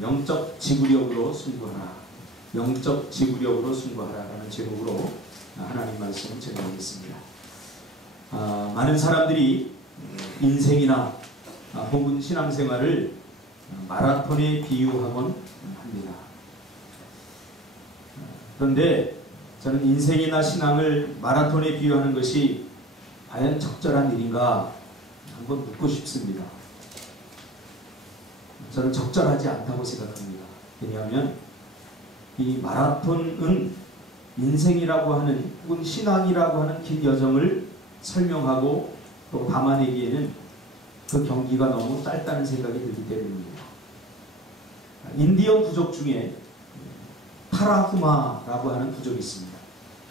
영적 지구력으로 승부하라. 영적 지구력으로 승부하라라는 제목으로 하나님 말씀을 전하겠습니다. 많은 사람들이 인생이나 혹은 신앙생활을 마라톤에 비유하곤 합니다. 그런데 저는 인생이나 신앙을 마라톤에 비유하는 것이 과연 적절한 일인가 한번 묻고 싶습니다. 저는 적절하지 않다고 생각합니다. 왜냐하면 이 마라톤은 인생이라고 하는 혹은 신앙이라고 하는 긴 여정을 설명하고 또 담아내기에는 그 경기가 너무 짧다는 생각이 들기 때문입니다. 인디언 부족 중에 타라후마라고 하는 부족이 있습니다.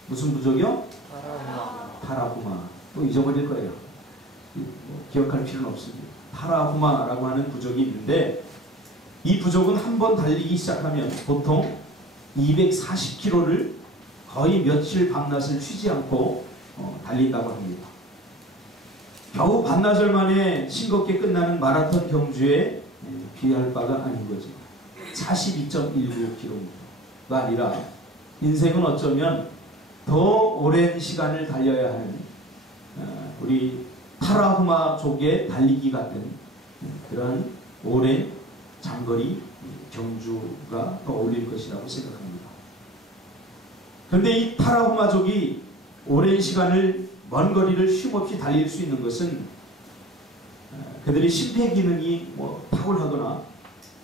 무슨 부족이요? 타라후마. 또 잊어버릴 거예요. 기억할 필요는 없습니다. 타라후마라고 하는 부족이 있는데 이 부족은 한번 달리기 시작하면 보통 240km를 거의 며칠 밤낮을 쉬지 않고 달린다고 합니다. 겨우 반나절 만에 싱겁게 끝나는 마라톤 경주에 비할 바가 아닌 거죠. 42.19km가 아니라 인생은 어쩌면 더 오랜 시간을 달려야 하는 우리 타라후마족의 달리기 같은 그런 오랜 장거리 경주가 더 어울릴 것이라고 생각합니다. 그런데 이 타라후마족이 오랜 시간을 먼 거리를 쉼없이 달릴 수 있는 것은 그들이 심폐기능이 탁월하거나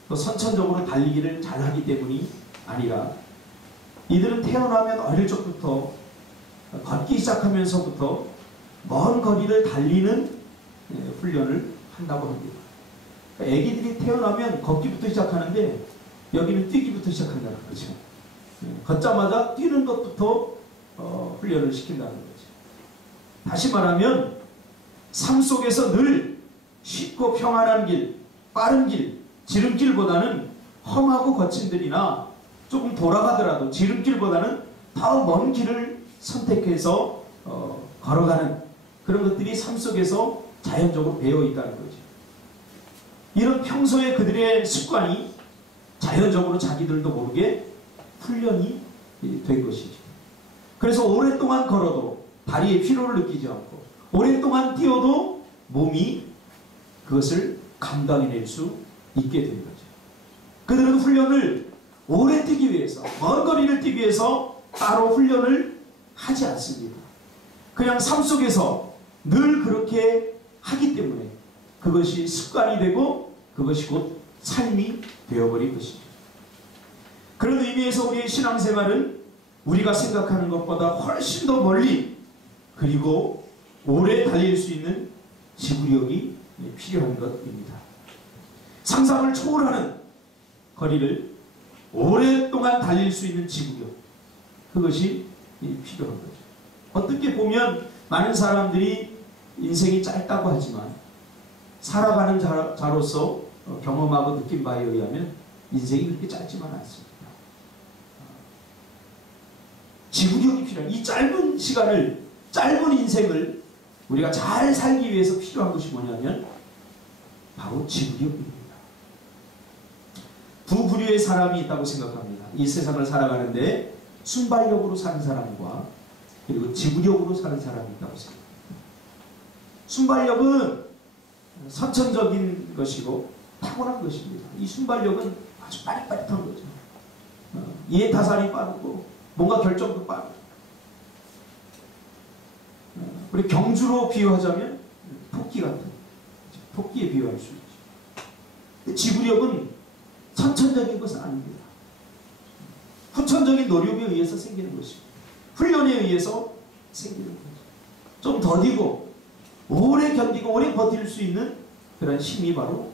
또 선천적으로 달리기를 잘하기 때문이 아니라 이들은 태어나면 어릴 적부터 걷기 시작하면서부터 먼 거리를 달리는 훈련을 한다고 합니다. 그러니까 아기들이 태어나면 걷기부터 시작하는데 여기는 뛰기부터 시작한다는 거죠. 걷자마자 뛰는 것부터 훈련을 시킨다는 거죠. 다시 말하면 삶 속에서 늘 쉽고 평안한 길, 빠른 길, 지름길보다는 험하고 거친 길이나 조금 돌아가더라도 지름길보다는 더 먼 길을 선택해서 걸어가는 그런 것들이 삶 속에서 자연적으로 배어 있다는 거죠. 이런 평소에 그들의 습관이 자연적으로 자기들도 모르게 훈련이 된 것이죠. 그래서 오랫동안 걸어도 다리에 피로를 느끼지 않고 오랫동안 뛰어도 몸이 그것을 감당해낼 수 있게 된 거죠. 그들은 훈련을 오래 뛰기 위해서, 먼 거리를 뛰기 위해서 따로 훈련을 하지 않습니다. 그냥 삶 속에서 늘 그렇게 하기 때문에 그것이 습관이 되고 그것이 곧 삶이 되어버린 것이죠. 그런 의미에서 우리의 신앙생활은 우리가 생각하는 것보다 훨씬 더 멀리 그리고 오래 달릴 수 있는 지구력이 필요한 것입니다. 상상을 초월하는 거리를 오랫동안 달릴 수 있는 지구력, 그것이 필요한 거죠. 어떻게 보면 많은 사람들이 인생이 짧다고 하지만 살아가는 자로서 경험하고 느낀 바에 의하면 인생이 그렇게 짧지만 않습니다. 지구력이 필요한 이 짧은 시간을, 짧은 인생을 우리가 잘 살기 위해서 필요한 것이 뭐냐면 바로 지구력입니다. 두 부류의 사람이 있다고 생각합니다. 이 세상을 살아가는데 순발력으로 사는 사람과 그리고 지구력으로 사는 사람이 있다고 생각합니다. 순발력은 선천적인 것이고 타고난 것입니다. 이 순발력은 아주 빠릿빠릿한 거죠. 이해타산이 빠르고 뭔가 결정도 빠르고 우리 경주로 비유하자면 토끼 같은 토끼에 비유할 수 있죠. 지구력은 선천적인 것은 아닙니다. 후천적인 노력에 의해서 생기는 것이고 훈련에 의해서 생기는 거죠. 좀 더디고 오래 견디고 오래 버틸 수 있는 그런 힘이 바로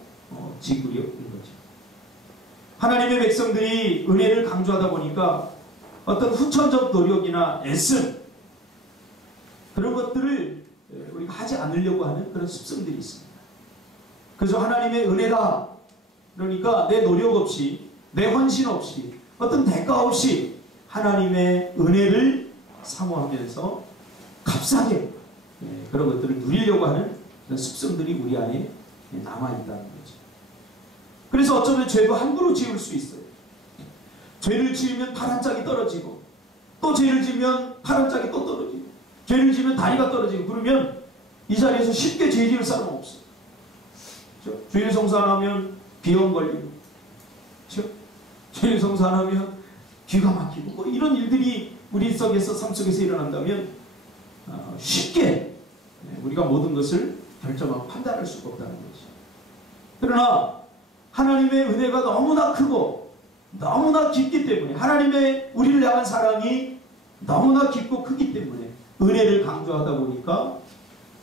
지구력인 거죠. 하나님의 백성들이 은혜를 강조하다 보니까 어떤 후천적 노력이나 애씀 그런 것들을 우리가 하지 않으려고 하는 그런 습성들이 있습니다. 그래서 하나님의 은혜다. 그러니까 내 노력 없이 내 헌신 없이 어떤 대가 없이 하나님의 은혜를 사모하면서 값싸게 그런 것들을 누리려고 하는 그런 습성들이 우리 안에 남아있다는 거죠. 그래서 어쩌면 죄도 함부로 지을 수 있어요. 죄를 지으면 팔 한 짝이 떨어지고, 또 죄를 지으면 팔 한 짝이 또 떨어지고, 죄를 지으면 다리가 떨어지고, 그러면 이 자리에서 쉽게 죄 지을 사람은 없어요. 그렇죠? 죄를 성산하면 비염 걸리고, 그렇죠? 죄를 성산하면 귀가 막히고, 뭐 이런 일들이 우리 속에서, 삶 속에서 일어난다면 쉽게 우리가 모든 것을 결정하고 판단할 수가 없다는 거죠. 그러나 하나님의 은혜가 너무나 크고 너무나 깊기 때문에, 하나님의 우리를 향한 사랑이 너무나 깊고 크기 때문에 은혜를 강조하다 보니까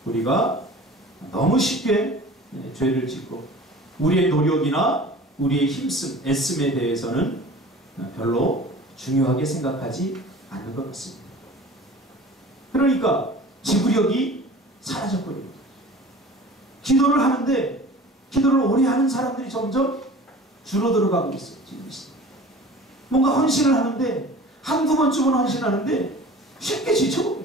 우리가 너무 쉽게 죄를 짓고, 우리의 노력이나 우리의 힘씀, 애씀에 대해서는 별로 중요하게 생각하지 않는 것 같습니다. 그러니까 지구력이 사라져버리는 거예요. 기도를 하는데, 기도를 오래 하는 사람들이 점점 줄어들어가고 있어요. 뭔가 헌신을 하는데, 한두 번쯤은 헌신하는데 쉽게 지쳐버려요.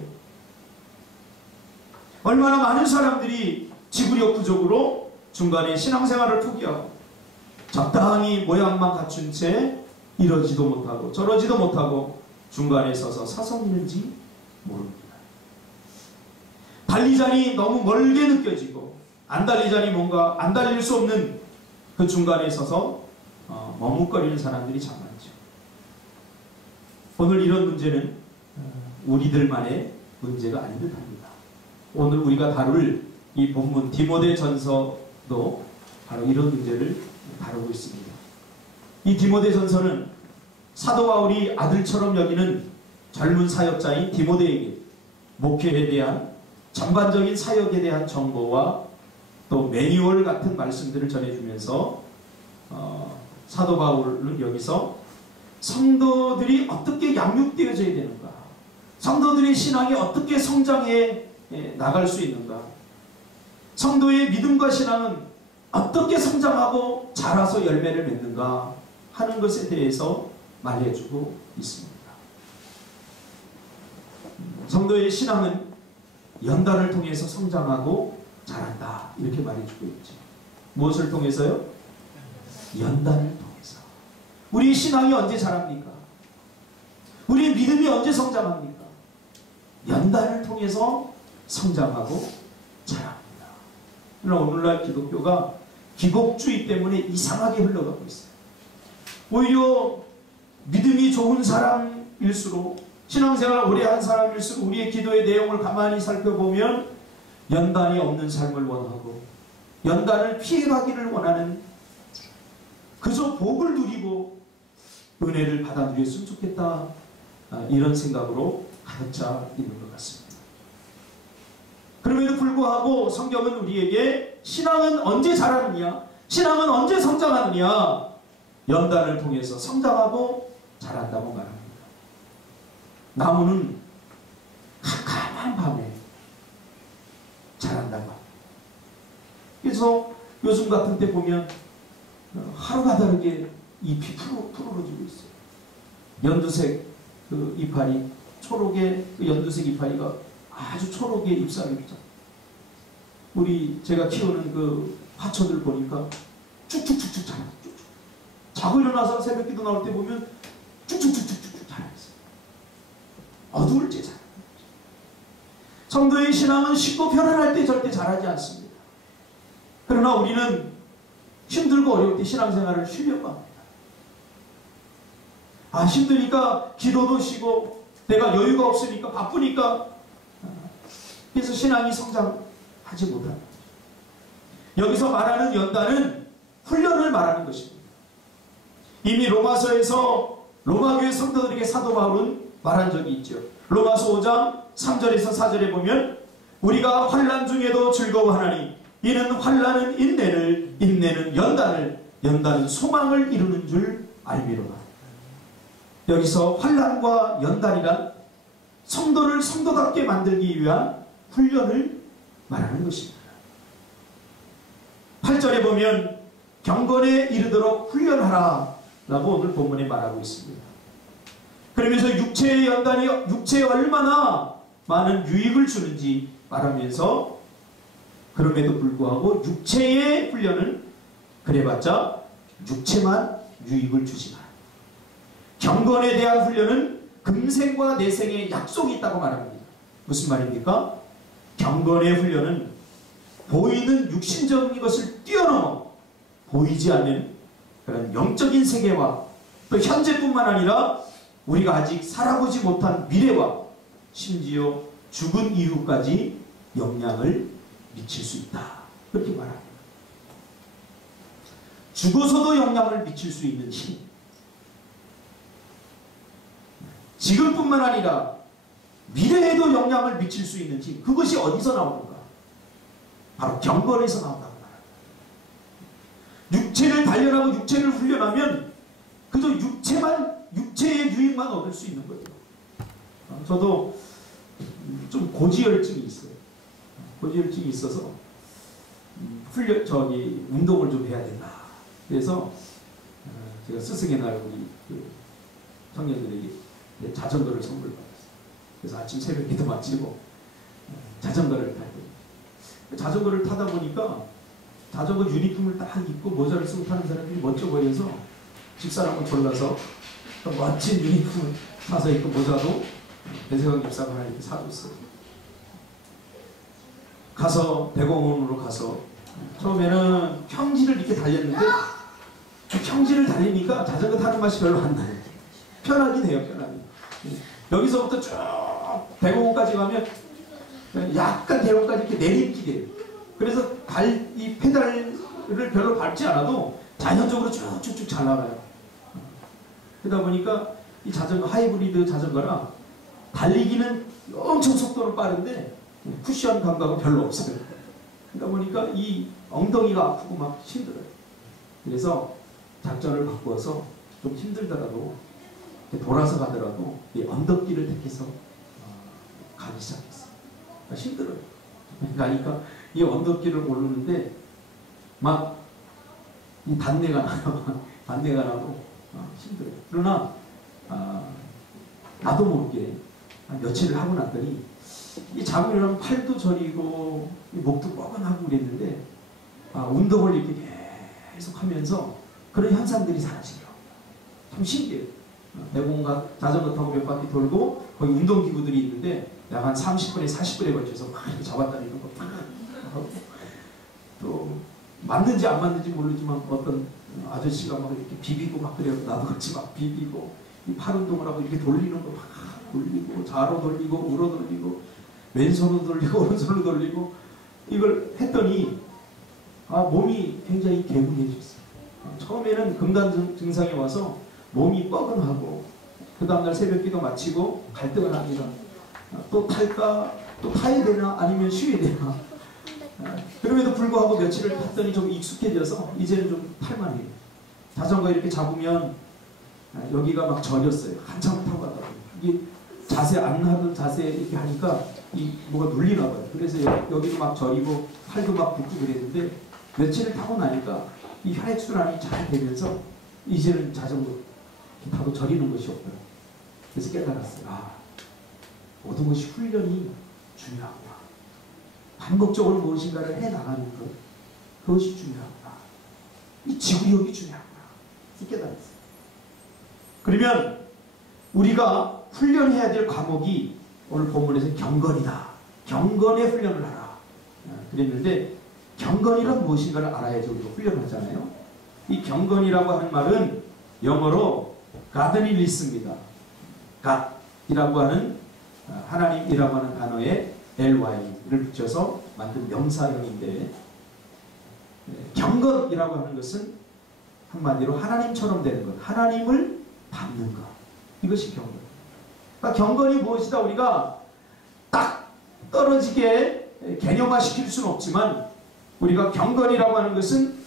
얼마나 많은 사람들이 지구력 부족으로 중간에 신앙생활을 포기하고 적당히 모양만 갖춘 채 이러지도 못하고 저러지도 못하고 중간에 서서 사성이는지 모릅니다. 달리자니 너무 멀게 느껴지고, 안 달리자니 뭔가 안 달릴 수 없는 그 중간에 서서 머뭇거리는 사람들이 참 많죠. 오늘 이런 문제는 우리들만의 문제가 아닌 듯합니다. 오늘 우리가 다룰 이 본문 디모데전서도 바로 이런 문제를 다루고 있습니다. 이 디모데전서는 사도 바울이 아들처럼 여기는 젊은 사역자인 디모데에게 목회에 대한 전반적인 사역에 대한 정보와 또 매뉴얼 같은 말씀들을 전해주면서 사도 바울은 여기서 성도들이 어떻게 양육되어져야 되는가, 성도들의 신앙이 어떻게 성장해 나갈 수 있는가, 성도의 믿음과 신앙은 어떻게 성장하고 자라서 열매를 맺는가 하는 것에 대해서 말해주고 있습니다. 성도의 신앙은 연단을 통해서 성장하고 자란다, 이렇게 말해주고 있죠. 무엇을 통해서요? 연단을 통해서. 우리 신앙이 언제 자랍니까? 우리 믿음이 언제 성장합니까? 연단을 통해서 성장하고 자랍니다. 그러나 오늘날 기독교가 기복주의 때문에 이상하게 흘러가고 있어요. 오히려 믿음이 좋은 사람일수록, 신앙생활을 오래 한 사람일수록 우리의 기도의 내용을 가만히 살펴보면 연단이 없는 삶을 원하고 연단을 피해가기를 원하는, 그저 복을 누리고 은혜를 받아 누렸으면 좋겠다, 이런 생각으로 가득 차 있는 것 같습니다. 그럼에도 불구하고 성경은 우리에게 신앙은 언제 자라느냐, 신앙은 언제 성장하느냐, 연단을 통해서 성장하고 자란다고 말합니다. 나무는 캄캄한 밤에 자란다고 합니다. 그래서 요즘 같은 때 보면 하루가 다르게 잎이 푸르러지고 있어요. 연두색 그 이파리, 초록의 그 연두색 이파리가 아주 초록의 잎사귀 있죠. 제가 키우는 그 화초들 보니까 쭉쭉쭉쭉 자라요. 자고 일어나서 새벽기도 나올 때 보면 쭉쭉쭉쭉쭉 자라있어요. 어두울 때 자라요. 성도의 신앙은 쉽고 편안할 때 절대 자라지 않습니다. 그러나 우리는 힘들고 어려울 때 신앙생활을 쉬려고 합니다. 힘드니까 기도도 쉬고, 내가 여유가 없으니까, 바쁘니까, 그래서 신앙이 성장하지 못합니다. 여기서 말하는 연단은 훈련을 말하는 것입니다. 이미 로마서에서 로마교회 성도들에게 사도 바울은 말한 적이 있죠. 로마서 5장 3절에서 4절에 보면 우리가 환난 중에도 즐거워하나니 이는 환난은 인내를, 인내는 연단을, 연단은 소망을 이루는 줄 알미로다. 여기서 환난과 연단이란 성도를 성도답게 만들기 위한 훈련을 말하는 것입니다. 8절에 보면 경건에 이르도록 훈련하라 라고 오늘 본문에 말하고 있습니다. 그러면서 육체의 연단이 육체에 얼마나 많은 유익을 주는지 말하면서, 그럼에도 불구하고 육체의 훈련은 그래봤자 육체만 유익을 주지 마라. 경건에 대한 훈련은 금생과 내생의 약속이 있다고 말합니다. 무슨 말입니까? 경건의 훈련은 보이는 육신적인 것을 뛰어넘어 보이지 않는 그런 영적인 세계와 또 현재뿐만 아니라 우리가 아직 살아보지 못한 미래와 심지어 죽은 이후까지 영향을 미칠 수 있다. 그렇게 말합니다. 죽어서도 영향을 미칠 수 있는 힘. 지금뿐만 아니라 미래에도 영향을 미칠 수 있는 힘. 그것이 어디서 나오는가? 바로 경건에서 나온다고 말합니다. 육체를 단련하고 육체를 훈련하면 그저 육체의 유익만 얻을 수 있는 거예요. 저도 좀 고지혈증이 있어요. 고지혈증이 있어서 운동을 좀 해야 된다. 그래서 제가 스승의 날 우리 그 청년들에게 자전거를 선물 받았어요. 그래서 아침 새벽 기도 마치고 자전거를 탈 때 자전거를 타다 보니까 자전거 유니폼을 딱 입고 모자를 쓰고 타는 사람들이 멋져 보여서 집사람은 졸라서 멋진 유니폼을 사서 입고 모자도 배세광 집사가 하나 이렇게 사줬어요. 가서 대공원으로 가서 처음에는 평지를 이렇게 달렸는데 평지를 달리니까 자전거 타는 맛이 별로 안 나요. 편하긴 해요. 편하긴. 여기서부터 쭉 대공원까지 가면 약간 대공원까지 이렇게 내림길이에요. 그래서 이 페달을 별로 밟지 않아도 자연적으로 쭉쭉쭉 잘 나가요. 그러다 보니까 이 자전거 하이브리드 자전거라 달리기는 엄청 속도는 빠른데 쿠션 감각은 별로 없어요. 그러다 보니까 이 엉덩이가 아프고 막 힘들어요. 그래서 작전을 바꾸어서 좀 힘들더라도 돌아서 가더라도 이 언덕길을 택해서 가기 시작했어요. 힘들어요. 그러니까 이 언덕길을 오르는데 막 이 단내가 나요. 단내가 나고 힘들어요. 그러나 나도 모르게 며칠을 하고 났더니 이 자고 일어나면 팔도 저리고 목도 뻐근하고 그랬는데 운동을 이렇게 계속 하면서 그런 현상들이 사라지더라고요. 참 신기해요. 대공원 자전거 타고 몇 바퀴 돌고 거기 운동기구들이 있는데 약 한 30분에 40분에 걸쳐서 막 이렇게 잡았다는 거 하고 또 맞는지 안 맞는지 모르지만 어떤 아저씨가 막 이렇게 비비고 막 그래요. 나도 같이 막 비비고 이 팔 운동을 하고 이렇게 돌리는 거 막 돌리고 좌로 돌리고 우로 돌리고 왼손으로 돌리고 오른손으로 돌리고 이걸 했더니 몸이 굉장히 개운해졌어요. 처음에는 금단 증상이 와서 몸이 뻐근하고 그 다음날 새벽기도 마치고 갈등을 합니다. 또 탈까? 또 타야 되나? 아니면 쉬어야 되나? 그럼에도 불구하고 며칠을 탔더니 좀 익숙해져서 이제는 좀 탈만해요. 자전거 이렇게 잡으면 여기가 막 저렸어요. 한참 타고 가다 보니 이게 자세 안 하던 자세 이렇게 하니까 이 뭐가 눌리나 봐요. 그래서 여기도 막 저리고 팔도 막 붓고 그랬는데 며칠을 타고 나니까 이 혈액순환이 잘 되면서 이제는 자전거 타고 저리는 것이 없더라고요. 그래서 깨달았어요. 모든 것이 훈련이 중요하구나. 반복적으로 무엇인가를 해나가는 것, 그것이 중요하구나. 이 지구력이 중요하구나. 깨달았어요. 그러면 우리가 훈련해야 될 과목이 오늘 본문에서 경건이다. 경건의 훈련을 하라. 그랬는데 경건이란 무엇인가를 알아야지 우리가 훈련하잖아요. 이 경건이라고 하는 말은 영어로 가드닐리스입니다. 갓이라고 하는 하나님이라고 하는 단어에 ly를 붙여서 만든 명사형인데 경건이라고 하는 것은 한마디로 하나님처럼 되는 것, 하나님을 닮는 것. 이것이 경건. 그러니까 경건이 무엇이다 우리가 딱 떨어지게 개념화시킬 수는 없지만 우리가 경건이라고 하는 것은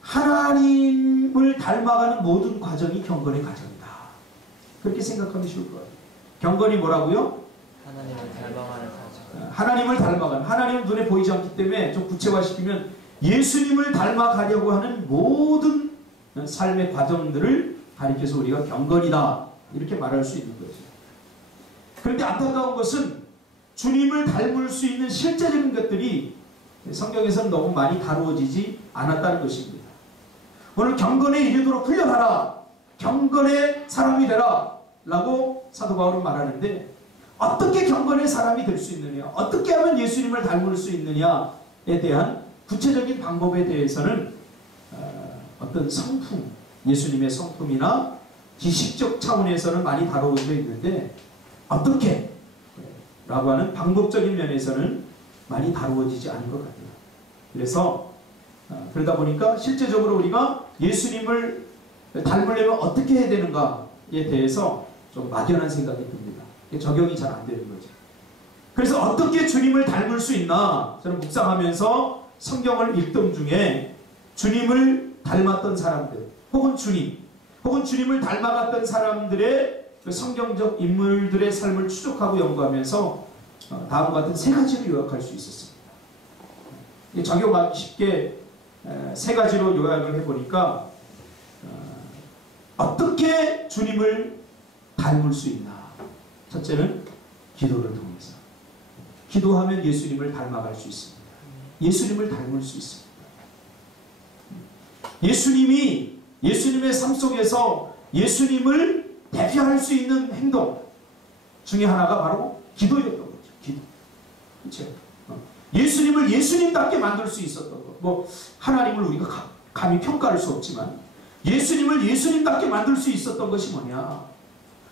하나님을 닮아가는 모든 과정이 경건의 과정이다. 그렇게 생각하면 쉬울 것 같아요. 경건이 뭐라고요? 하나님을 닮아가는 과정. 하나님을 닮아가는. 하나님은 눈에 보이지 않기 때문에 좀 구체화시키면 예수님을 닮아가려고 하는 모든 삶의 과정들을 가리켜서 우리가 경건이다. 이렇게 말할 수 있는 거죠. 그런데 안타까운 것은 주님을 닮을 수 있는 실제적인 것들이 성경에서는 너무 많이 다루어지지 않았다는 것입니다. 오늘 경건에 이르도록 훈련하라. 경건의 사람이 되라. 라고 사도 바울은 말하는데 어떻게 경건의 사람이 될 수 있느냐, 어떻게 하면 예수님을 닮을 수 있느냐에 대한 구체적인 방법에 대해서는 어떤 성품, 예수님의 성품이나 기식적 차원에서는 많이 다루어져 있는데 어떻게 라고 하는 방법적인 면에서는 많이 다루어지지 않은 것 같아요. 그래서 그러다 보니까 실제적으로 우리가 예수님을 닮으려면 어떻게 해야 되는가에 대해서 좀 막연한 생각이 듭니다. 적용이 잘 안 되는 거죠. 그래서 어떻게 주님을 닮을 수 있나, 저는 묵상하면서 성경을 읽던 중에 주님을 닮았던 사람들, 혹은 주님을 닮아갔던 사람들의 그 성경적 인물들의 삶을 추적하고 연구하면서 다음과 같은 세 가지를 요약할 수 있었습니다. 적용하기 쉽게 세 가지로 요약을 해보니까 어떻게 주님을 닮을 수 있나. 첫째는 기도를 통해서. 기도하면 예수님을 닮아갈 수 있습니다. 예수님을 닮을 수 있습니다. 예수님이 예수님의 삶 속에서 예수님을 대표할 수 있는 행동 중에 하나가 바로 기도였던 거죠. 기도. 그렇죠? 예수님을 예수님답게 만들 수 있었던 것. 뭐 하나님을 우리가 감히 평가할 수 없지만 예수님을 예수님답게 만들 수 있었던 것이 뭐냐?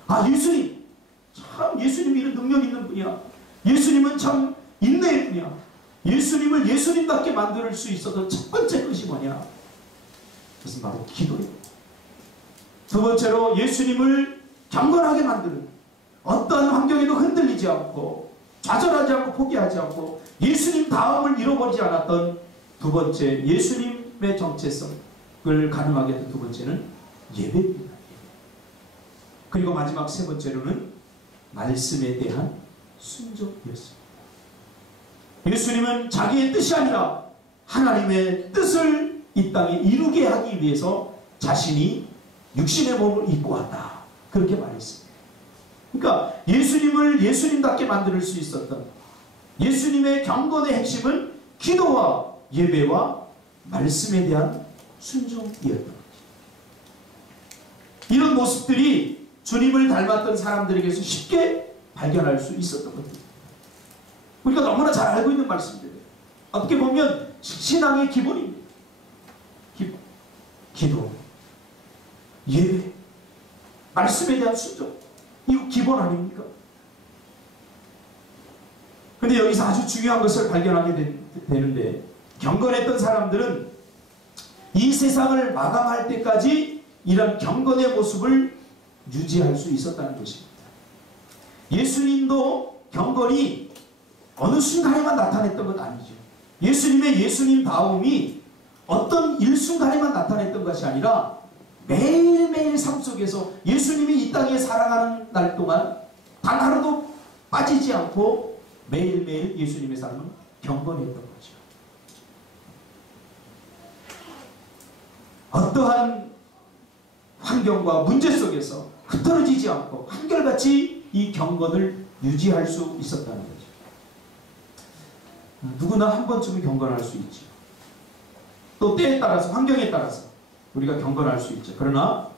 아, 예수님 참 예수님이 이런 능력 있는 분이야. 예수님은 참 인내의 분이야. 예수님을 예수님답게 만들 수 있었던 첫 번째 것이 뭐냐? 그것은 바로 기도예요. 두 번째로 예수님을 경건하게 만드는, 어떠한 환경에도 흔들리지 않고 좌절하지 않고 포기하지 않고 예수님 다음을 잃어버리지 않았던 두 번째, 예수님의 정체성을 가늠하게 했던 두 번째는 예배입니다. 그리고 마지막 세 번째로는 말씀에 대한 순종이었습니다. 예수님은 자기의 뜻이 아니라 하나님의 뜻을 이 땅에 이루게 하기 위해서 자신이 육신의 몸을 입고 왔다. 그렇게 말했습니다. 그러니까 예수님을 예수님답게 만들 수 있었던 예수님의 경건의 핵심은 기도와 예배와 말씀에 대한 순종이었던 거죠. 이런 모습들이 주님을 닮았던 사람들에게서 쉽게 발견할 수 있었던 것입니다. 우리가 너무나 잘 알고 있는 말씀들이에요. 어떻게 보면 신앙의 기본입니다. 기도, 예배, 말씀에 대한 순종. 이거 기본 아닙니까? 근데 여기서 아주 중요한 것을 발견하게 되는데, 경건했던 사람들은 이 세상을 마감할 때까지 이런 경건의 모습을 유지할 수 있었다는 것입니다. 예수님도 경건이 어느 순간에만 나타냈던 것 아니죠. 예수님의 예수님다움이 어떤 일순간에만 나타냈던 것이 아니라 매일매일 삶 속에서 예수님이 이 땅에 살아가는 날 동안 단 하루도 빠지지 않고 매일매일 예수님의 삶은 경건했던 거죠. 어떠한 환경과 문제 속에서 흐트러지지 않고 한결같이 이 경건을 유지할 수 있었다는 거죠. 누구나 한 번쯤은 경건할 수 있죠. 또 때에 따라서, 환경에 따라서 우리가 경건할 수 있죠. 그러나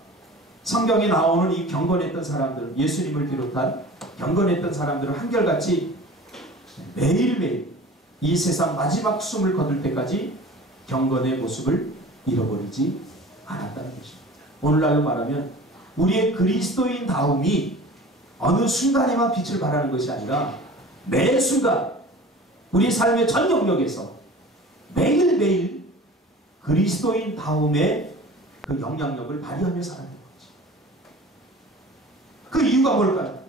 성경에 나오는 이 경건했던 사람들은, 예수님을 비롯한 경건했던 사람들은 한결같이 매일매일 이 세상 마지막 숨을 거둘 때까지 경건의 모습을 잃어버리지 않았다는 것입니다. 오늘날로 말하면 우리의 그리스도인다움이 어느 순간에만 빛을 발하는 것이 아니라 매 순간 우리 삶의 전 영역에서 매일매일 그리스도인다움의 그 영향력을 발휘하며 살아가는 거지. 그 이유가 뭘까요?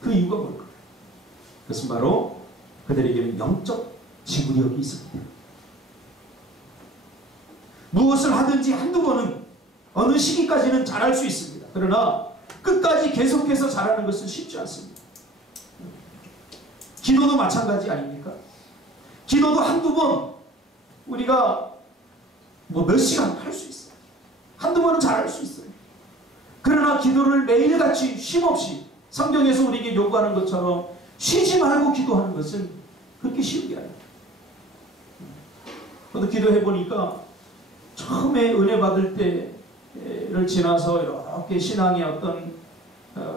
그 이유가 뭘까요? 그것은 바로 그들에게는 영적 지구력이 있었기 때문에. 무엇을 하든지 한두 번은 어느 시기까지는 잘할 수 있습니다. 그러나 끝까지 계속해서 잘하는 것은 쉽지 않습니다. 기도도 마찬가지 아닙니까? 기도도 한두 번 우리가 뭐 몇 시간 할 수 있어요. 한두 번은 잘할 수 있어요. 그러나 기도를 매일같이 쉼없이 성경에서 우리에게 요구하는 것처럼 쉬지 말고 기도하는 것은 그렇게 쉬운 게 아니에요. 저도 기도해보니까 처음에 은혜 받을 때를 지나서 이렇게 신앙의 어떤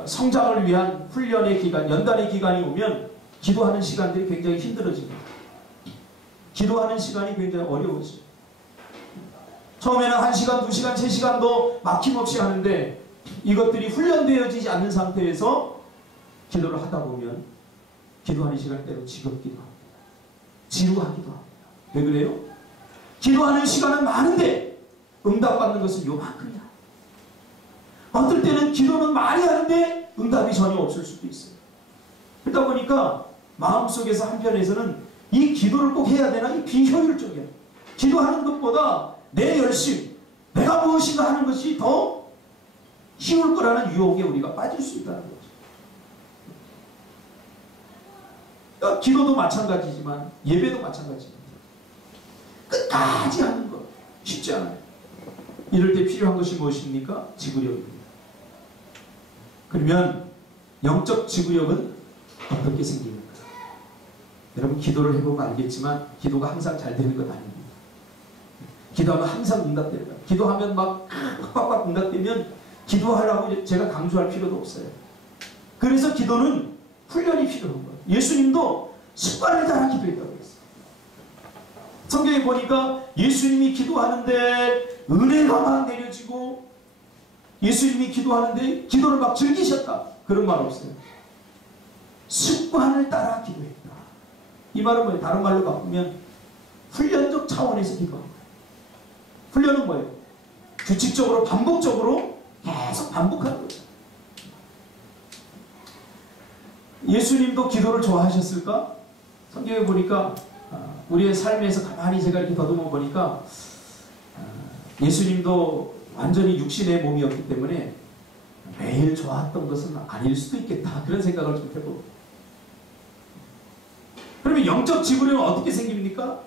성장을 위한 훈련의 기간, 연단의 기간이 오면 기도하는 시간들이 굉장히 힘들어집니다. 기도하는 시간이 굉장히 어려워져요. 처음에는 1시간, 2시간, 3시간도 막힘없이 하는데 이것들이 훈련되어지지 않는 상태에서 기도를 하다 보면 기도하는 시간 때로 지겹기도 합니다. 지루하기도 합니다. 왜 그래요? 기도하는 시간은 많은데 응답받는 것은 요만큼이야. 어떨 때는 기도는 많이 하는데 응답이 전혀 없을 수도 있어요. 그러다 보니까 마음속에서 한편에서는 이 기도를 꼭 해야 되나? 이 비효율적이야. 기도하는 것보다 내 열심, 내가 무엇인가 하는 것이 더 쉬울 거라는 유혹에 우리가 빠질 수 있다는 거죠. 그러니까 기도도 마찬가지지만 예배도 마찬가지입니다. 끝까지 하는 것 쉽지 않아요. 이럴 때 필요한 것이 무엇입니까? 지구력입니다. 그러면 영적 지구력은 어떻게 생깁니까? 여러분 기도를 해보면 알겠지만 기도가 항상 잘 되는 것 아닙니다. 기도하면 항상 응답되는 거예요. 기도하면 막 팍팍팍 응답되면 기도하라고 제가 강조할 필요도 없어요. 그래서 기도는 훈련이 필요한 거예요. 예수님도 습관을 따라 기도했다고 했어요. 성경에 보니까 예수님이 기도하는데 은혜가 막 내려지고 예수님이 기도하는데 기도를 막 즐기셨다. 그런 말 없어요. 습관을 따라 기도했다. 이 말은 뭐예요? 다른 말로 바꾸면 훈련적 차원에서 기도한 거예요. 훈련은 뭐예요? 규칙적으로 반복적으로 계속 반복하는 거죠. 예수님도 기도를 좋아하셨을까? 성경에 보니까 우리의 삶에서 가만히 제가 이렇게 더듬어 보니까 예수님도 완전히 육신의 몸이었기 때문에 매일 좋아했던 것은 아닐 수도 있겠다. 그런 생각을 좀 해보고. 그러면 영적 지구력은 어떻게 생깁니까?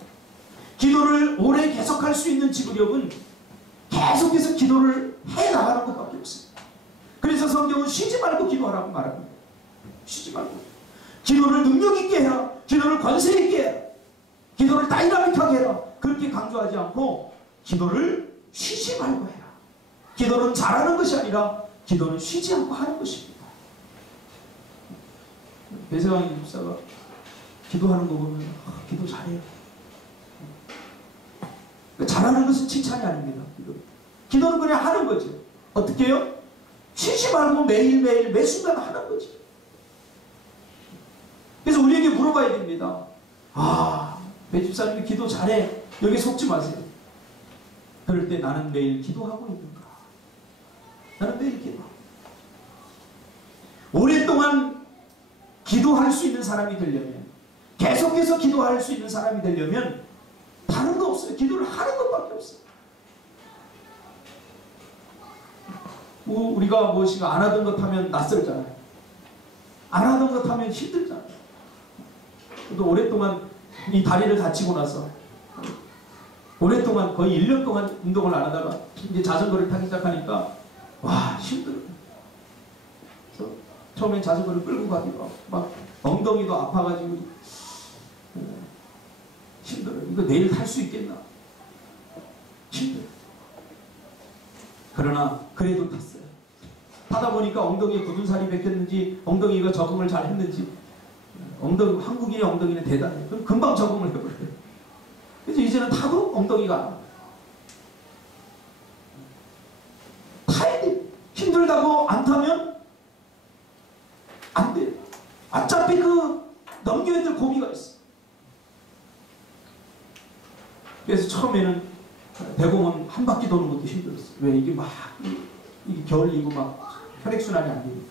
기도를 오래 계속할 수 있는 지구력은 계속해서 기도를 해나가는 것밖에 없습니다. 그래서 성경은 쉬지 말고 기도하라고 말합니다. 쉬지 말고. 기도를 능력 있게 해라. 기도를 권세 있게 해라. 기도를 다이나믹하게 해라. 그렇게 강조하지 않고 기도를 쉬지 말고 해라. 기도는 잘하는 것이 아니라 기도는 쉬지 않고 하는 것입니다. 배세왕 집사가 기도하는 거 보면 기도 잘해요. 잘하는 것은 칭찬이 아닙니다. 기도는 그냥 하는 거죠. 어떻게 해요? 쉬지 말고 매일매일 매 순간 하는 거죠. 그래서 우리에게 물어봐야 됩니다. 배 집사님이 기도 잘해. 여기 속지 마세요. 그럴 때 나는 매일 기도하고 있는가? 나는 매일 기도하고. 오랫동안 기도할 수 있는 사람이 되려면, 계속해서 기도할 수 있는 사람이 되려면 다른 거 없어요. 기도를 하는 것밖에 없어요. 우리가 무엇인가 안 하던 것 하면 낯설잖아요. 안 하던 것 하면 힘들잖아요. 또 오랫동안 이 다리를 다치고 나서 오랫동안 거의 1년 동안 운동을 안 하다가 이제 자전거를 타기 시작하니까 와 힘들어요. 그래서 처음엔 자전거를 끌고 가기도 하고 막 엉덩이도 아파가지고 힘들어요. 이거 내일 탈 수 있겠나? 힘들어요. 그러나 그래도 탔어요. 타다 보니까 엉덩이에 굳은 살이 벗겼는지 엉덩이가 적응을 잘 했는지 한국인의 엉덩이는 대단해요. 그럼 금방 적응을 해버려요. 그래서 이제는 타도 엉덩이가 안 와요. 타야 돼. 힘들다고 안 타면 안 돼요. 어차피 넘겨야 될 고비가 있어. 그래서 처음에는 대공원 한 바퀴 도는 것도 힘들었어요. 왜 이게 이게 겨울이고 막 혈액순환이 안 되니까.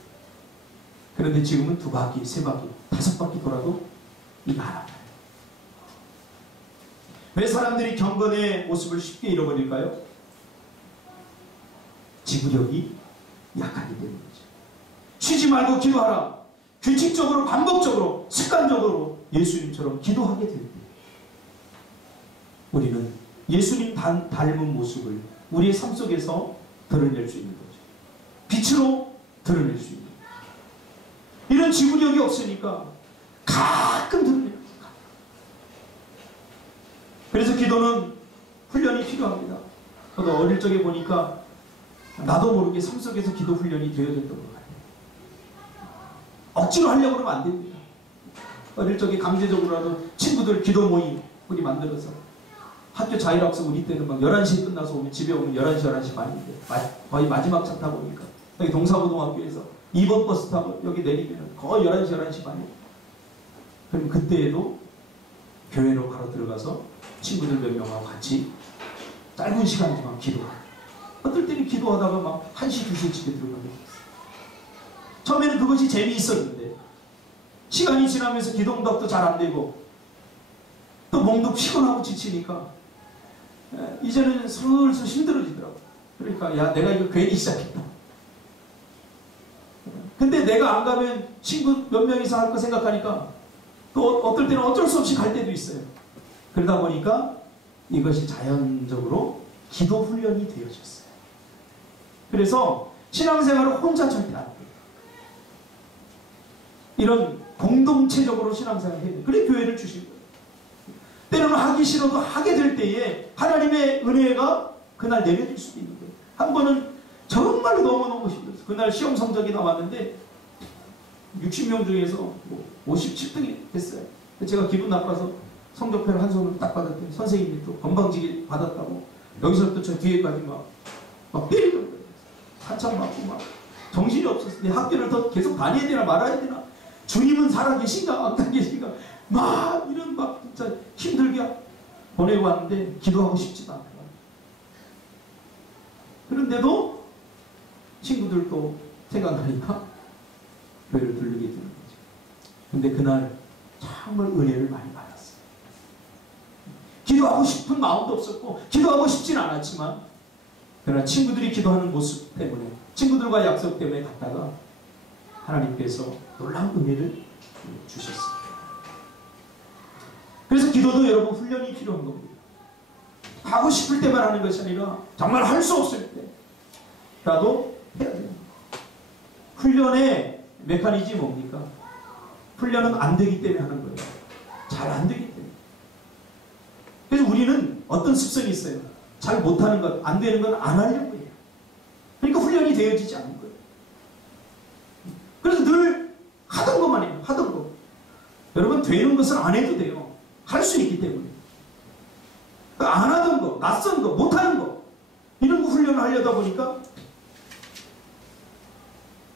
그런데 지금은 2바퀴, 3바퀴, 5바퀴 돌아도 이거 안 아파요. 왜 사람들이 경건의 모습을 쉽게 잃어버릴까요? 지구력이 약하기 때문이죠. 쉬지 말고 기도하라. 규칙적으로, 반복적으로, 습관적으로 예수님처럼 기도하게 될 때 우리는 예수님 닮은 모습을 우리의 삶 속에서 드러낼 수 있는 거죠. 빛으로 드러낼 수 있는 거죠. 이런 지구력이 없으니까 가끔 드러내요. 그래서 기도는 훈련이 필요합니다. 저도 어릴 적에 보니까 나도 모르게 삶 속에서 기도 훈련이 되어졌던 것 같아요. 억지로 하려고 그러면 안 됩니다. 어릴 적에 강제적으로라도 친구들 기도 모임 우리 만들어서 학교 자율학습 우리 때는 막 11시에 끝나서 오면 집에 오면 11시, 11시 반인데 거의 마지막 차 타고 오니까 여기 동사고등학교에서 2번 버스 타고 여기 내리면 거의 11시, 11시 반이에요. 그럼 그때에도 교회로 바로 들어가서 친구들 몇 명하고 같이 짧은 시간이지만 기도하고 어떨 때는 기도하다가 막 1시, 2시에 집에 들어가게 됐어요. 처음에는 그것이 재미있었는데 시간이 지나면서 기도 응답도 잘 안 되고 또 몸도 피곤하고 지치니까 이제는 슬슬 힘들어지더라고요. 그러니까 야 내가 이거 괜히 시작했다. 근데 내가 안 가면 친구 몇 명이서 할 거 생각하니까 또 어떨 때는 어쩔 수 없이 갈 때도 있어요. 그러다 보니까 이것이 자연적으로 기도 훈련이 되어졌어요. 그래서 신앙생활을 혼자 절대 안 돼요. 이런 공동체적으로 신앙생활을 해야 돼요. 그래 교회를 주신 거예요. 때로는 하기 싫어도 하게 될 때에 하나님의 은혜가 그날 내려질 수도 있는 거예요. 한 번은 정말로 너무너무 힘들었어요. 그날 시험 성적이 나왔는데 60명 중에서 57등이 됐어요. 제가 기분 나빠서 성적표를 한 손으로 딱 받았더니 선생님이 또 건방지게 받았다고 여기서부터 저 뒤에까지 막 때리는 거예요. 한참 맞고 막 정신이 없었어요. 내 학교를 더 계속 다녀야 되나 말아야 되나, 주님은 살아계신가 안 계신가 막 이런 막 진짜 힘들게 보내고 왔는데 기도하고 싶지도 않아요. 그런데도 친구들도 생각나니까 교회를 들르게 되는 거죠. 근데 그날 정말 은혜를 많이 받았어요. 기도하고 싶은 마음도 없었고 기도하고 싶진 않았지만 그러나 친구들이 기도하는 모습 때문에 친구들과 약속 때문에 갔다가 하나님께서 놀라운 은혜를 주셨습니다. 그래서 기도도 여러분 훈련이 필요한 겁니다. 하고 싶을 때만 하는 것이 아니라 정말 할 수 없을 때라도 해야 돼요. 훈련의 메커니즘이 뭡니까? 훈련은 안 되기 때문에 하는 거예요. 잘 안 되기 때문에. 그래서 우리는 어떤 습성이 있어요. 잘 못하는 것, 안 되는 건 안 하려고 해요. 그러니까 훈련이 되어지지 않는 거예요. 그래서 늘 하던 것만 해요. 하던 거. 여러분 되는 것은 안 해도 돼요. 할 수 있기 때문에. 안 하던 거, 낯선 거, 못하는 거 이런 거 훈련을 하려다 보니까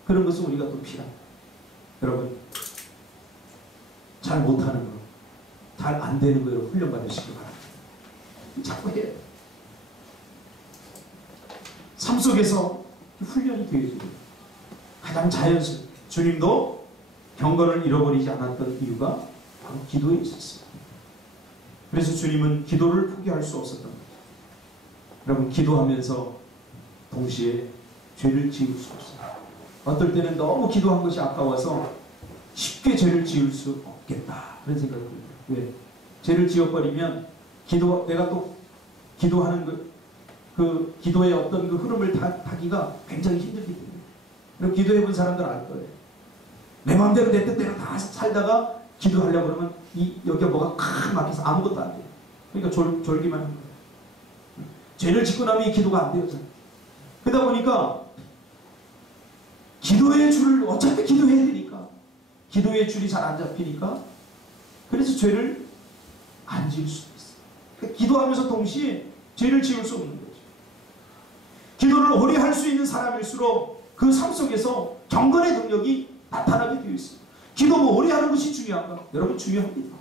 그런 것은 우리가 또 필요합니다. 여러분 잘 못하는 거, 잘 안 되는 거로 훈련받으시기 바랍니다. 자꾸 해요. 삶 속에서 훈련이 되어지고 가장 자연스럽게 주님도 경건을 잃어버리지 않았던 이유가 바로 기도에 있었어요. 그래서 주님은 기도를 포기할 수 없었던 거죠. 여러분 기도하면서 동시에 죄를 지을 수 없어요. 어떨 때는 너무 기도한 것이 아까워서 쉽게 죄를 지을 수 없겠다 그런 생각이 들어요. 왜? 죄를 지어버리면 내가 또 기도하는 그 기도의 어떤 그 흐름을 타기가 굉장히 힘들기 때문에. 그리고 기도해본 사람들 알 거예요. 내 마음대로 내 뜻대로 다 살다가 기도하려고 그러면 여기가 뭐가 칵 막혀서 아무것도 안 돼요. 그러니까 졸기만 하는 거예요. 죄를 짓고 나면 이 기도가 안 되어져요. 그러다 보니까 기도의 줄을 어차피 기도해야 되니까 기도의 줄이 잘 안 잡히니까 그래서 죄를 안 지을 수도 있어요. 그러니까 기도하면서 동시에 죄를 지을 수 없는 거죠. 기도를 오래 할 수 있는 사람일수록 그 삶 속에서 경건의 능력이 나타나게 되어 있습니다. 기도를 오래 하는 것이 중요한가? 여러분 중요합니다.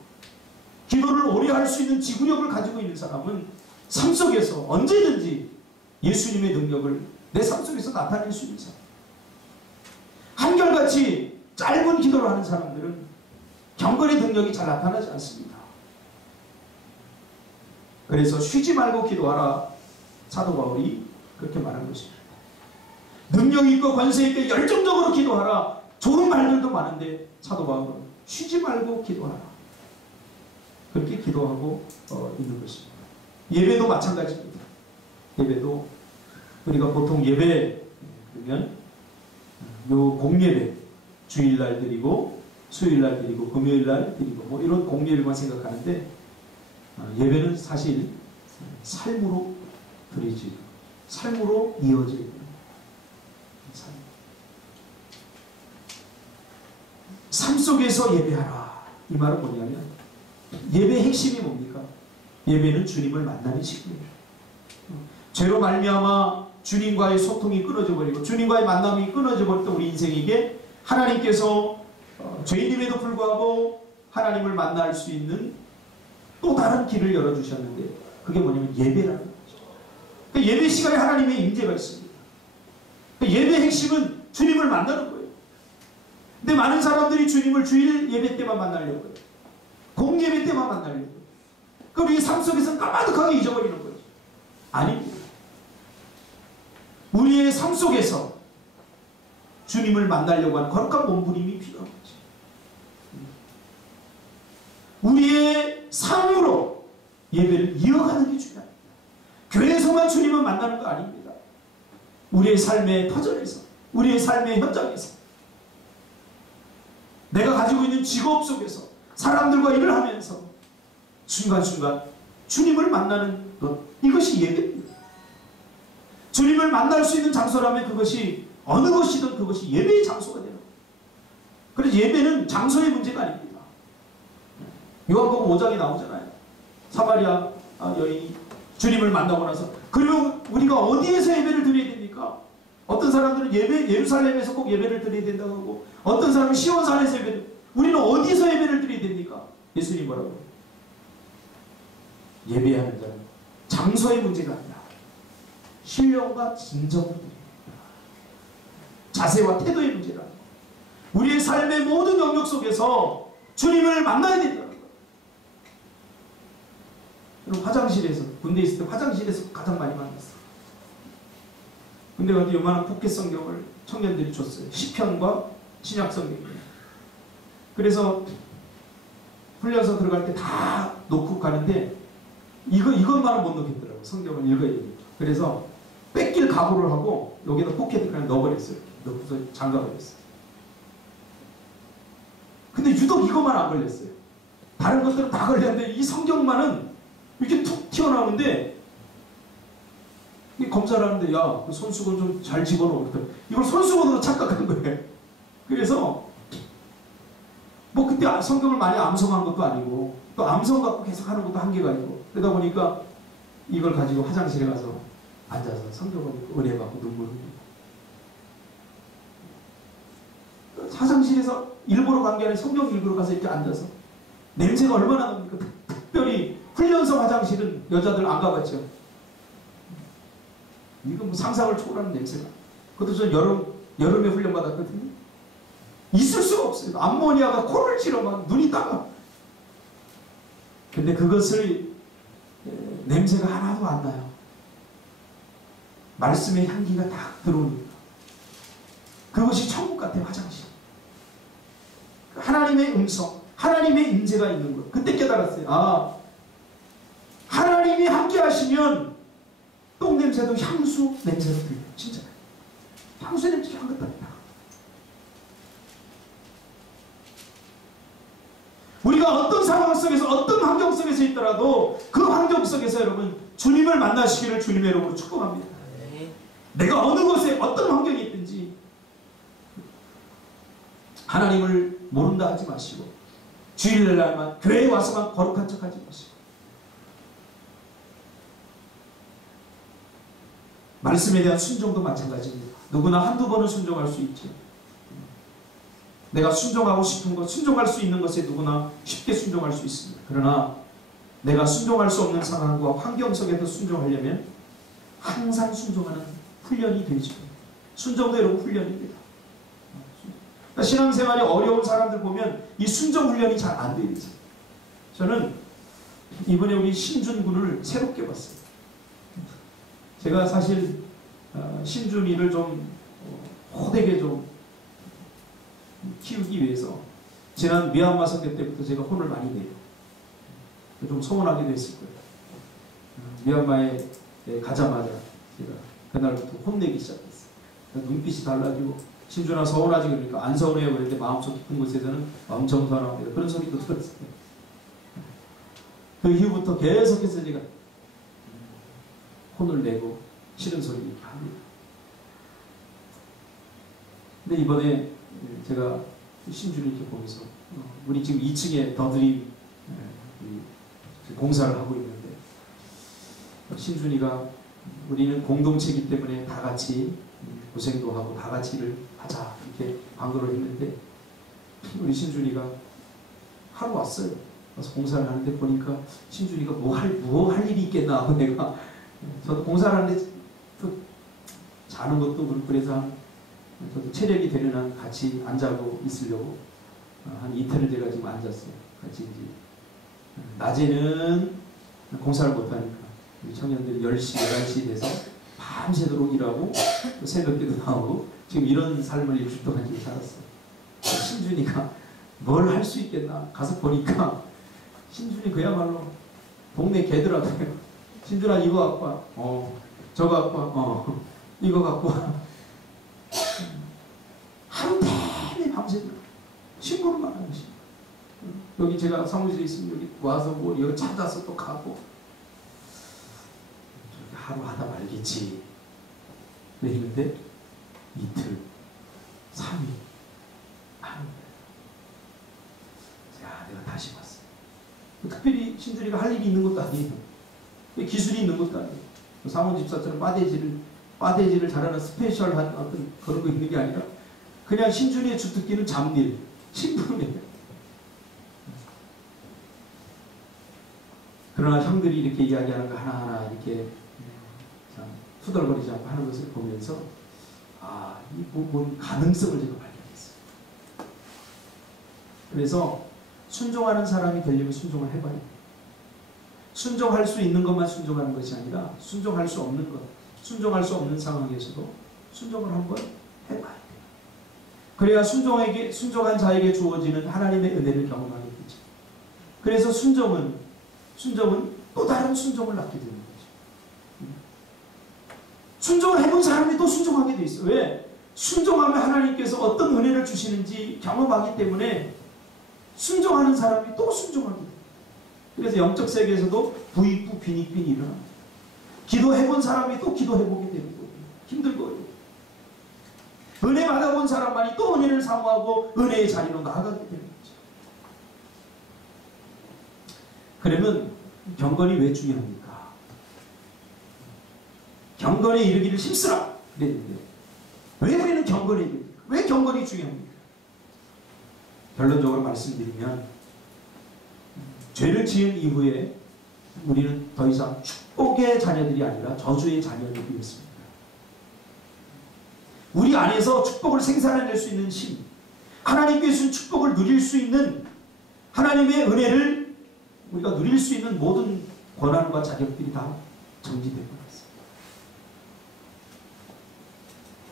기도를 오래 할 수 있는 지구력을 가지고 있는 사람은 삶 속에서 언제든지 예수님의 능력을 내 삶 속에서 나타낼 수 있는 사람. 한결같이 짧은 기도를 하는 사람들은 경건의 능력이 잘 나타나지 않습니다. 그래서 쉬지 말고 기도하라. 사도 바울이 그렇게 말한 것입니다. 능력 있고 권세 있게 열정적으로 기도하라. 좋은 말들도 많은데 사도 바울은 쉬지 말고 기도하라. 그렇게 기도하고 있는 것입니다. 예배도 마찬가지입니다. 예배도 우리가 보통 예배 그러면 요 공예배 주일날 드리고 수요일날 드리고 금요일날 드리고 뭐 이런 공예배만 생각하는데 예배는 사실 삶으로 드리지 삶으로 이어져 있는 삶 속에서 예배하라. 이 말은 뭐냐면 예배의 핵심이 뭡니까? 예배는 주님을 만나는 시간이에요. 죄로 말미암아 주님과의 소통이 끊어져 버리고 주님과의 만남이 끊어져 버렸던 우리 인생에게 하나님께서 죄인임에도 불구하고 하나님을 만날 수 있는 또 다른 길을 열어주셨는데 그게 뭐냐면 예배라는 거죠. 예배 시간에 하나님의 임재가 있습니다. 예배의 핵심은 주님을 만나는 거예요. 근데 많은 사람들이 주님을 주일 예배 때만 만나려고 해요. 공예배 때만 만나려고 해요. 그럼 우리 삶 속에서 까마득하게 잊어버리는 거죠. 아닙니다. 우리의 삶 속에서 주님을 만나려고 하는 거룩한 몸부림이 필요한 거죠. 우리의 삶으로 예배를 이어가는 게 중요합니다. 교회에서만 주님을 만나는 거 아닙니다. 우리의 삶의 터전에서, 우리의 삶의 현장에서, 내가 가지고 있는 직업 속에서 사람들과 일을 하면서 순간순간 주님을 만나는 것, 이것이 예배입니다. 주님을 만날 수 있는 장소라면 그것이 어느 것이든 그것이 예배의 장소가 되는 거예요. 그래서 예배는 장소의 문제가 아닙니다. 요한복음 5장에 나오잖아요. 사마리아 여인이 주님을 만나고 나서 그리고 우리가 어디에서 예배를 드려야 됩니까? 어떤 사람들은 예루살렘에서 꼭 예배를 드려야 된다고 하고 어떤 사람은 시온산에서 예배를 우리는 어디서 예배를 드려야 됩니까? 예수님 뭐라고? 예배하는 자는 장소의 문제가 아니라 신령과 진정의 문제입니다. 자세와 태도의 문제다. 우리의 삶의 모든 영역 속에서 주님을 만나야 된다는 거예요. 여러분 화장실에서 군대에 있을 때 화장실에서 가장 많이 만났어요. 근데 어디 요만한 포켓 성경을 청년들이 줬어요. 시편과 신약 성경이에요. 그래서 훈련소 들어갈 때 다 놓고 가는데 이것만은 못 놓겠더라고요. 성경을 읽어야 되니까. 그래서 뺏길 각오를 하고 여기다 포켓을 그냥 넣어버렸어요. 넣고서 잠가버렸어요. 근데 유독 이것만 안 걸렸어요. 다른 것들은 다 걸렸는데 이 성경만은 이렇게 툭 튀어나오는데 검사를 하는데 야, 그 손수건 좀 잘 집어넣어. 그랬더니 이걸 손수건으로 착각한 거예요. 그래서 뭐 그때 성경을 많이 암송한 것도 아니고 또 암송 갖고 계속 하는 것도 한계가 있고 그러다 보니까 이걸 가지고 화장실에 가서 앉아서 성경을 읽고 은혜 받고 눈물을 흘리고 화장실에서 일부러 간 게 아니라 성경 읽으러 가서 이렇게 앉아서 냄새가 얼마나 납니까? 특별히 훈련소 화장실은 여자들 안 가봤죠. 이거 뭐 상상을 초월하는 냄새가. 그것도 전 여름에 훈련 받았거든요. 있을 수가 없어요. 암모니아가 코를 찌러 막 눈이 따가. 근데 그것을 냄새가 하나도 안 나요. 말씀의 향기가 딱 들어오니까. 그것이 천국 같아요. 화장실. 하나님의 음성, 하나님의 임재가 있는 것. 그때 깨달았어요. 아, 하나님이 함께 하시면 똥 냄새도 향수 냄새로 들려요. 진짜. 향수 냄새 향 같답니다. 우리가 어떤 상황 속에서 어떤 환경 속에서 있더라도 그 환경 속에서 여러분 주님을 만나시기를 주님의 이름으로 축복합니다. 네. 내가 어느 곳에 어떤 환경이 있든지 하나님을 모른다 하지 마시고 주일날만 교회에 와서만 거룩한 척 하지 마시고 말씀에 대한 순종도 마찬가지입니다. 누구나 한두 번은 순종할 수 있죠. 내가 순종하고 싶은 것, 순종할 수 있는 것에 누구나 쉽게 순종할 수 있습니다. 그러나 내가 순종할 수 없는 상황과 환경 속에서 순종하려면 항상 순종하는 훈련이 되죠. 순종도 여러분 훈련입니다. 그러니까 신앙생활이 어려운 사람들 보면 이 순종 훈련이 잘 안 되죠. 저는 이번에 우리 신준군을 새롭게 봤어요. 제가 사실 신준이를 좀 호되게 좀 키우기 위해서 지난 미얀마 선교 때부터 제가 혼을 많이 내요. 좀 서운하기도 했을 거예요. 미얀마에 가자마자 제가 그날부터 혼내기 시작했어요. 눈빛이 달라지고 신준아 서운하지 그러니까 안 서운해요 그랬는데 마음속 깊은 곳에서는 엄청 서운합니다. 그런 소리도 들었어요. 그 이후부터 계속해서 제가 혼을 내고 싫은 소리 이렇게 합니다. 근데 이번에 제가 신주를 이렇게 보면서 우리 지금 2층에 더드림 공사를 하고 있는데 신준이가 우리는 공동체이기 때문에 다 같이 고생도 하고 다 같이 일을 하자 이렇게 광고를 했는데 우리 신준이가 하루 왔어요. 와서 공사를 하는데 보니까 신준이가 뭐 할 일이 있겠나 하고 내가 저도 공사를 하는데 또 자는 것도 그렇고 그래서 저도 체력이 되는 한 같이 안 자고 있으려고 한 이틀을 제가 지금 앉았어요. 같이 이제 낮에는 공사를 못하니까 우리 청년들이 10시, 11시 돼서 밤새도록 일하고 새벽에도 나오고 지금 이런 삶을 1주 동안 지금 살았어요. 신준이가 뭘 할 수 있겠나 가서 보니까 신준이 그야말로 동네 개더라고요. 신준아 이거 갖고 와. 저거 갖고 와. 이거 갖고 와. 하루 내내 밤새도록 신고를만 하는 것이. 여기 제가 사무실에 있으면 여기 와서 뭐 여기 찾아서 또 가고 하루 하다 말겠지 내리는데 이틀 3일 하루 내가 다시 봤어요. 특별히 신준이가 할 일이 있는 것도 아니에요. 기술이 있는 것도 아니에요. 사모집사처럼 빠데지를 잘하는 스페셜한 어떤 그런 거 있는 게 아니라 그냥 신준이의 주특기는 잡일, 심부름이에요. 그러나 형들이 이렇게 이야기하는 거 하나하나 이렇게 참 후덜거리지 않고 하는 것을 보면서 이 뭔 가능성을 제가 발견했어요. 그래서 순종하는 사람이 되려면 순종을 해봐야 돼요. 순종할 수 있는 것만 순종하는 것이 아니라 순종할 수 없는 것, 순종할 수 없는 상황에서도 순종을 한번 해봐야 돼요. 그래야 순종한 자에게 주어지는 하나님의 은혜를 경험하게 되죠. 그래서 순종은 또 다른 순종을 낳게 되는 거죠. 순종을 해본 사람이 또 순종하게 돼 있어요. 왜? 순종하면 하나님께서 어떤 은혜를 주시는지 경험하기 때문에 순종하는 사람이 또 순종하게 돼요. 그래서 영적 세계에서도 부익부 빈익빈이 일어납니다. 기도해본 사람이 또 기도해보게 되는 거예요. 힘들 거예요. 은혜 받아본 사람만이 또 은혜를 사모하고 은혜의 자리로 나아가게 되는 거죠. 그러면 경건이 왜 중요합니까? 경건에 이르기를 힘쓰라 그랬는데 왜 우리는 경건에 이릅니까? 왜 경건이 중요합니까? 결론적으로 말씀드리면 죄를 지은 이후에 우리는 더 이상 축복의 자녀들이 아니라 저주의 자녀들이 되었습니다. 우리 안에서 축복을 생산해낼 수 있는 힘, 하나님께 주신 축복을 누릴 수 있는 하나님의 은혜를 우리가 누릴 수 있는 모든 권한과 자격들이 다 정지되고 있습니다.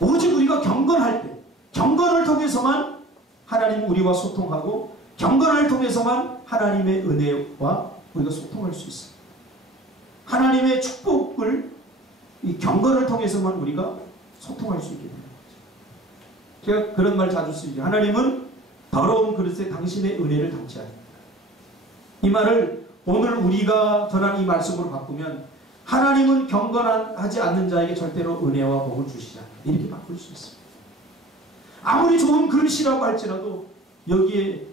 오직 우리가 경건할 때, 경건을 통해서만 하나님은 우리와 소통하고 경건을 통해서만 하나님의 은혜와 우리가 소통할 수 있습니다. 하나님의 축복을 이 경건을 통해서만 우리가 소통할 수 있게 됩니다. 제가 그런 말 자주 쓰죠. 하나님은 더러운 그릇에 당신의 은혜를 담지 않습니다. 이 말을 오늘 우리가 전한 이 말씀으로 바꾸면 하나님은 경건하지 않는 자에게 절대로 은혜와 복을 주시지 않는다. 이렇게 바꿀 수 있습니다. 아무리 좋은 그릇이라고 할지라도 여기에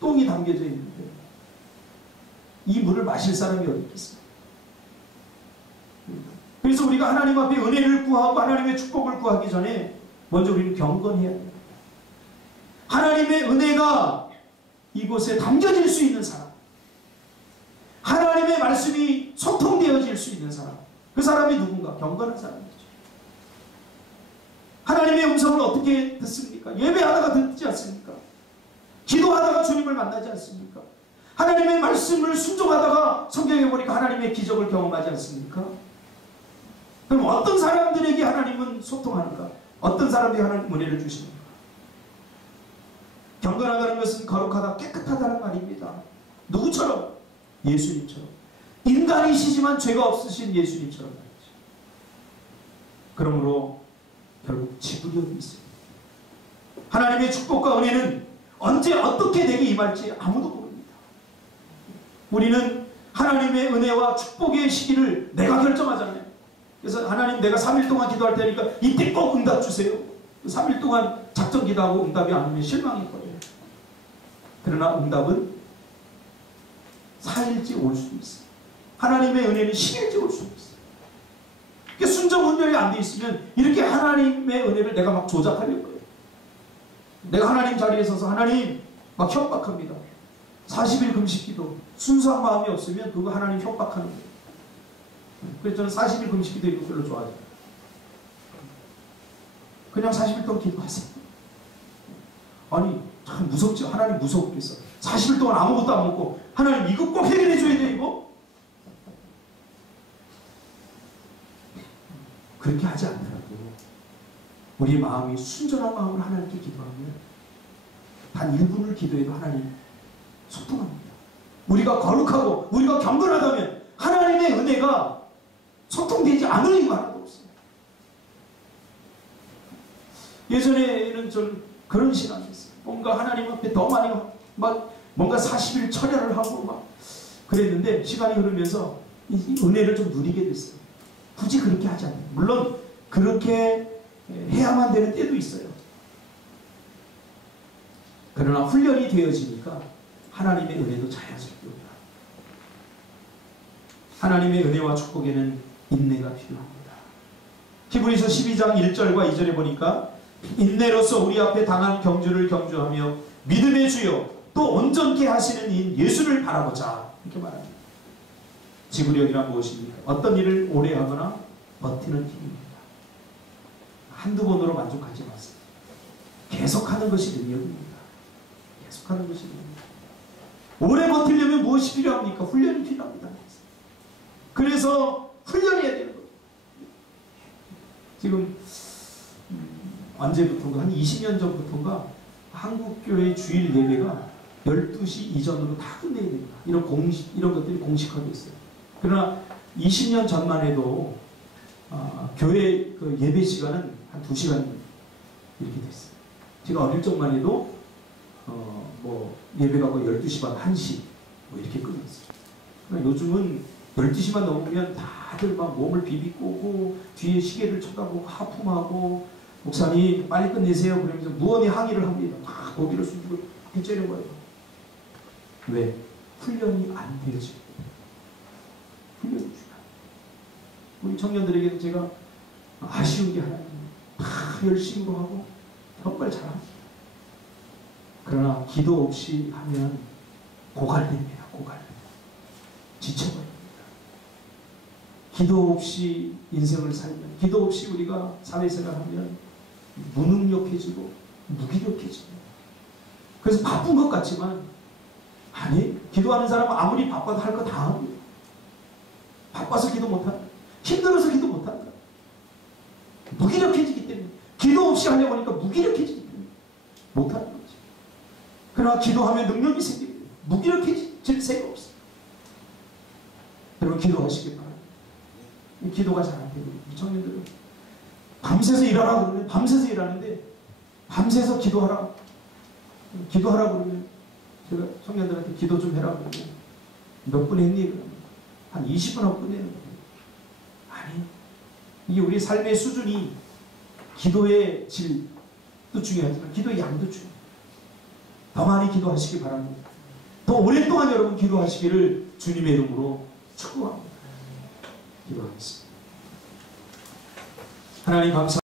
똥이 담겨져 있는데 이 물을 마실 사람이 어디 있겠습니까? 그래서 우리가 하나님 앞에 은혜를 구하고 하나님의 축복을 구하기 전에 먼저 우리는 경건해야 됩니다. 하나님의 은혜가 이곳에 담겨질 수 있는 사람, 하나님의 말씀이 소통되어질 수 있는 사람, 그 사람이 누군가? 경건한 사람이죠. 하나님의 음성을 어떻게 듣습니까? 예배하다가 듣지 않습니까? 기도하다가 주님을 만나지 않습니까? 하나님의 말씀을 순종하다가 성경에 보니까 하나님의 기적을 경험하지 않습니까? 그럼 어떤 사람들에게 하나님은 소통하는가? 어떤 사람들에게 하나님 은혜를 주십니까? 경건하다는 것은 거룩하다, 깨끗하다는 말입니다. 누구처럼? 예수님처럼. 인간이시지만 죄가 없으신 예수님처럼 말이죠. 그러므로 결국 지구력이 있습니다. 하나님의 축복과 은혜는 언제 어떻게 내게 임할지 아무도 모릅니다. 우리는 하나님의 은혜와 축복의 시기를 내가 결정하잖아요. 그래서 하나님 내가 3일 동안 기도할 테니까 이때 꼭 응답 주세요. 3일 동안 작전 기도하고 응답이 안 오면 실망일 거예요. 그러나 응답은 4일째 올 수도 있어요. 하나님의 은혜는 10일째 올 수도 있어요. 그러니까 순종 훈련이 안 돼 있으면 이렇게 하나님의 은혜를 내가 막 조작하려고 해요. 내가 하나님 자리에 서서 하나님 막 협박합니다. 40일 금식기도 순수한 마음이 없으면 그거 하나님 협박하는 거예요. 그래서 저는 40일 금식기도 이거 별로 좋아하지 않아요. 그냥 40일 동안 기도하세요. 아니 참 무섭죠. 하나님 무섭겠어. 40일 동안 아무것도 안 먹고 하나님 이거 꼭 해결해 줘야 돼 이거. 그렇게 하지 않더라도 우리 마음이 순전한 마음으로 하나님께 기도하면 단 1분을 기도해도 하나님 소통합니다. 우리가 거룩하고 우리가 경건하다면 하나님의 은혜가 소통되지 않을 이유가 하나도 없어요. 예전에는 좀 그런 신앙이 있어요. 뭔가 하나님 앞에 더 많이 막 뭔가 40일 철야를 하고 막 그랬는데 시간이 흐르면서 이 은혜를 좀 누리게 됐어요. 굳이 그렇게 하지 않아요. 물론 그렇게 해야만 되는 때도 있어요. 그러나 훈련이 되어지니까 하나님의 은혜도 자연스럽게 옵니다. 하나님의 은혜와 축복에는 인내가 필요합니다. 히브리서 12장 1절과 2절에 보니까 인내로서 우리 앞에 당한 경주를 경주하며 믿음의 주요 또 온전케 하시는 이인 예수를 바라보자 이렇게 말합니다. 지구력이란 무엇입니까? 어떤 일을 오래 하거나 버티는 힘입니다. 한두 번으로 만족하지 마세요. 계속하는 것이 능력입니다. 계속하는 것이 능력입니다. 오래 버티려면 무엇이 필요합니까? 훈련이 필요합니다. 그래서 훈련해야 되는 거예요. 지금 언제부턴가 한 20년 전부터인가 한국교회 주일 예배가 12시 이전으로 다 끝내야 됩니다. 이런 것들이 공식화되어 있어요. 그러나 20년 전만 해도 교회 그 예배 시간은 한 2시간 이렇게 됐어요. 제가 어릴 적만 해도 뭐 예배가 거의 12시 반, 1시 뭐 이렇게 끝났어요. 그러나 요즘은 12시만 넘으면 다들 막 몸을 비비꼬고 뒤에 시계를 쳐다보고 하품하고 목사님 빨리 끝내세요 그러면서 무언의 항의를 합니다. 막 고개를 숙이고 해째는 거예요. 왜? 훈련이 안 되어지고 훈련이 중요해요. 우리 청년들에게는 제가 아쉬운 게 하나 있는데 다 열심히로 하고 정말 잘합니다. 그러나 기도 없이 하면 고갈됩니다. 고갈됩니다. 지쳐버립니다. 기도 없이 인생을 살면, 기도 없이 우리가 사회생활하면 무능력해지고 무기력해집니다. 그래서 바쁜 것 같지만 아니, 기도하는 사람은 아무리 바빠도 할 거 다 합니다. 바빠서 기도 못한다. 힘들어서 기도 못한다. 무기력해지기 때문에 기도 없이 하려고 하니까 무기력해지기 때문에 못하는 거지. 그러나 기도하면 능력이 생깁니다. 무기력해질 새가 없어요. 여러분 기도하시기 바랍니다. 기도가 잘 안 되고 이 청년들은 밤새서 일하라 그러면 밤새서 일하는데 밤새서 기도하라 그러면 제가 청년들한테 기도 좀 해라 그러면 몇 분 했니? 그러면 한 20분 하고 끝내는 거예요. 아니, 이게 우리 삶의 수준이 기도의 질도 중요하지만 기도의 양도 중요해요. 더 많이 기도하시기 바랍니다. 더 오랫동안 여러분 기도하시기를 주님의 이름으로 축복합니다. 기도하겠습니다. 하나님 감사합니다.